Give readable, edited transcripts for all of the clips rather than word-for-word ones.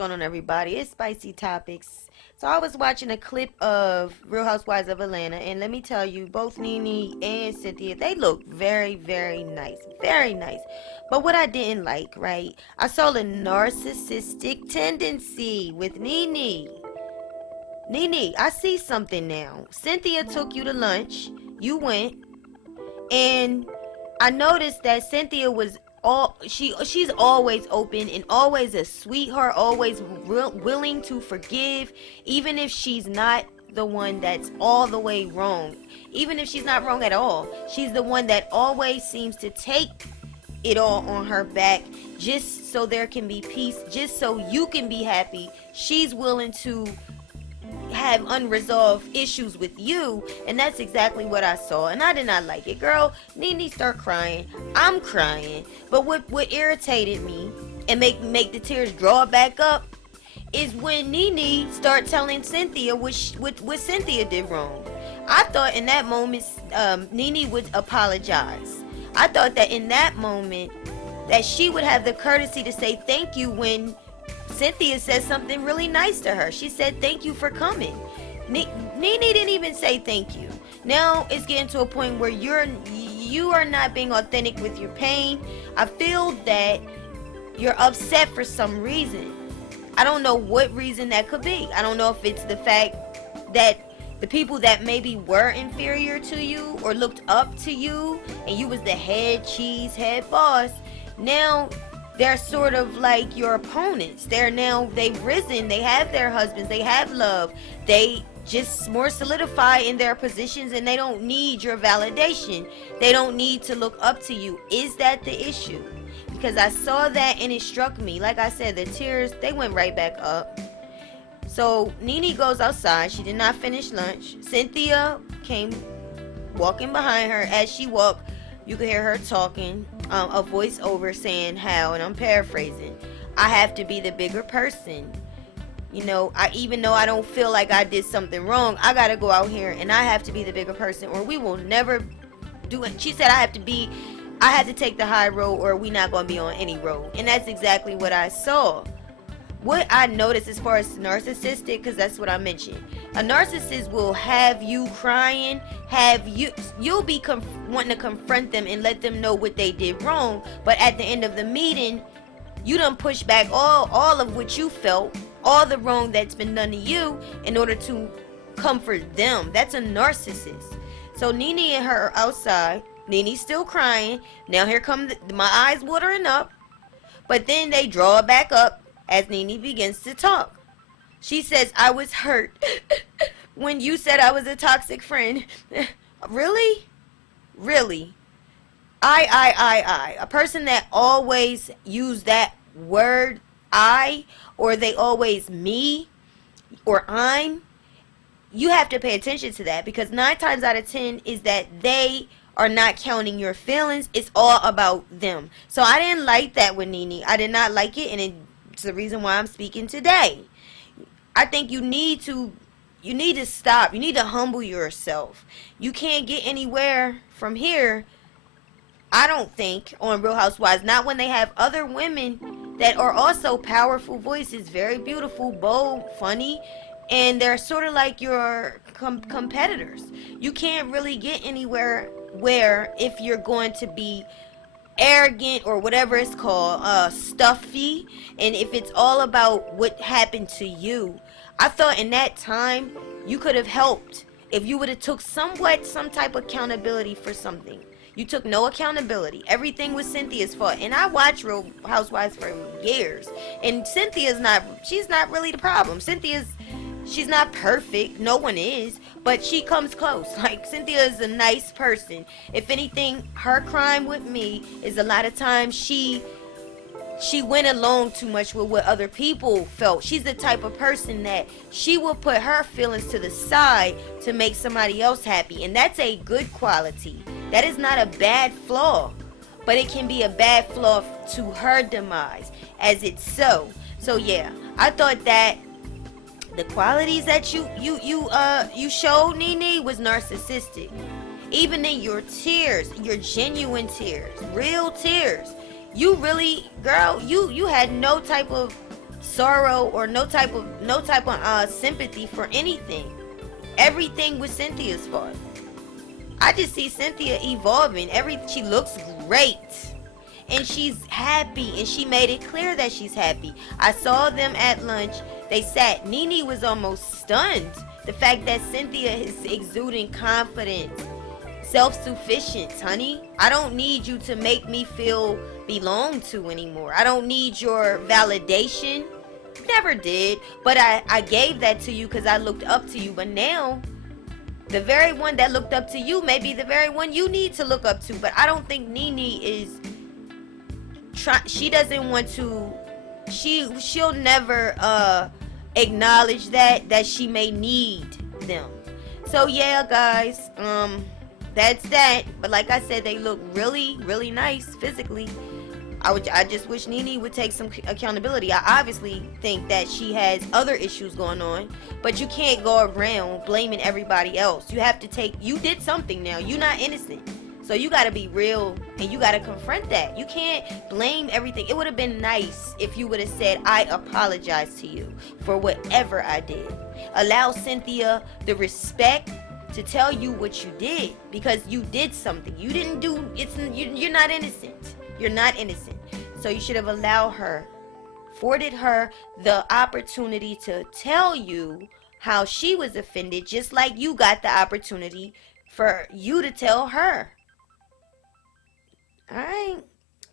going on, everybody? It's Spicy Topics. So I was watching a clip of Real Housewives of Atlanta, and let me tell you, both NENE and Cynthia, they look very, very nice. Very nice. But what I didn't like, right? I saw the narcissistic tendency with NENE. NENE, I see something now. Cynthia took you to lunch. You went, and I noticed that Cynthia was she's always open and always a sweetheart, always willing to forgive, even if she's not the one that's all the way wrong. Even if she's not wrong at all, she's the one that always seems to take it all on her back just so there can be peace, just so you can be happy. She's willing to have unresolved issues with you, and that's exactly what I saw, and I did not like it. Girl, NENE start crying. I'm crying. But what irritated me and make the tears draw back up is when NENE start telling Cynthia what Cynthia did wrong. I thought in that moment NENE would apologize. I thought that in that moment that she would have the courtesy to say thank you when Cynthia said something really nice to her. She said, thank you for coming. NENE didn't even say thank you. Now it's getting to a point where you are not being authentic with your pain. I feel that you're upset for some reason. I don't know what reason that could be. I don't know if it's the fact that the people that maybe were inferior to you or looked up to you and you was the head boss, now they're sort of like your opponents. They've risen, they have their husbands, they have love, they just more solidify in their positions, and they don't need your validation. They don't need to look up to you. Is that the issue? Because I saw that and it struck me. Like I said, the tears, they went right back up. So NENE goes outside. She did not finish lunch. Cynthia came walking behind her. As she walked, you could hear her talking, a voiceover saying how, and I'm paraphrasing, I have to be the bigger person. You know, even though I don't feel like I did something wrong, I gotta go out here and I have to be the bigger person, or we will never do it. She said I have to take the high road, or we not gonna be on any road. And that's exactly what I saw. What I noticed as far as narcissistic, because that's what I mentioned, a narcissist will have you crying, you'll be wanting to confront them and let them know what they did wrong, but at the end of the meeting, you done push back all of what you felt, all the wrong that's been done to you, in order to comfort them. That's a narcissist. So NENE and her are outside. NENE's still crying. Now here come my eyes watering up, but then they draw it back up as NENE begins to talk. She says, I was hurt when you said I was a toxic friend. Really? Really? I. A person that always use that word, I, or they always me, or I'm, you have to pay attention to that, because 9 times out of 10 is that they are not counting your feelings. It's all about them. So I didn't like that with NENE. I did not like it, and it's the reason why I'm speaking today. I think you need to stop. You need to humble yourself. You can't get anywhere from here, I don't think, on Real Housewives. Not when they have other women that are also powerful voices, very beautiful, bold, funny, and they're sort of like your competitors. You can't really get anywhere where, if you're going to be arrogant or whatever it's called, stuffy, and if it's all about what happened to you. I thought in that time you could have helped if you would have took some type of accountability for something. You took no accountability. Everything was Cynthia's fault. And I watched Real Housewives for years, and she's not really the problem. She's not perfect. No one is. But she comes close. Like, Cynthia is a nice person. If anything, her crime with me is a lot of times she went along too much with what other people felt. She's the type of person that she will put her feelings to the side to make somebody else happy. And that's a good quality. That is not a bad flaw. But it can be a bad flaw to her demise, as it's so. So yeah, I thought that the qualities that you showed, NENE, was narcissistic. Even in your tears, your genuine tears, real tears, you really, girl, you had no type of sorrow or no type of sympathy for anything. Everything was Cynthia's fault. I just see Cynthia evolving. She looks great. And she's happy, and she made it clear that she's happy. I saw them at lunch. They sat. NENE was almost stunned. The fact that Cynthia is exuding confidence, self-sufficiency, honey. I don't need you to make me feel belonged to anymore. I don't need your validation. Never did. But I gave that to you because I looked up to you. But now, the very one that looked up to you may be the very one you need to look up to. But I don't think NENE is... she doesn't want to... She'll never acknowledge that she may need them. So yeah, guys, that's that. But like I said, they look really, really nice physically. I just wish NENE would take some accountability. I obviously think that she has other issues going on, but you can't go around blaming everybody else. You have to you did something now. You're not innocent. So you got to be real, and you got to confront that. You can't blame everything. It would have been nice if you would have said, I apologize to you for whatever I did. Allow Cynthia the respect to tell you what you did, because you did something. You didn't do, you're not innocent. You're not innocent. So you should have afforded her the opportunity to tell you how she was offended, just like you got the opportunity for you to tell her. All right.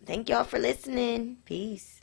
Thank y'all for listening. Peace.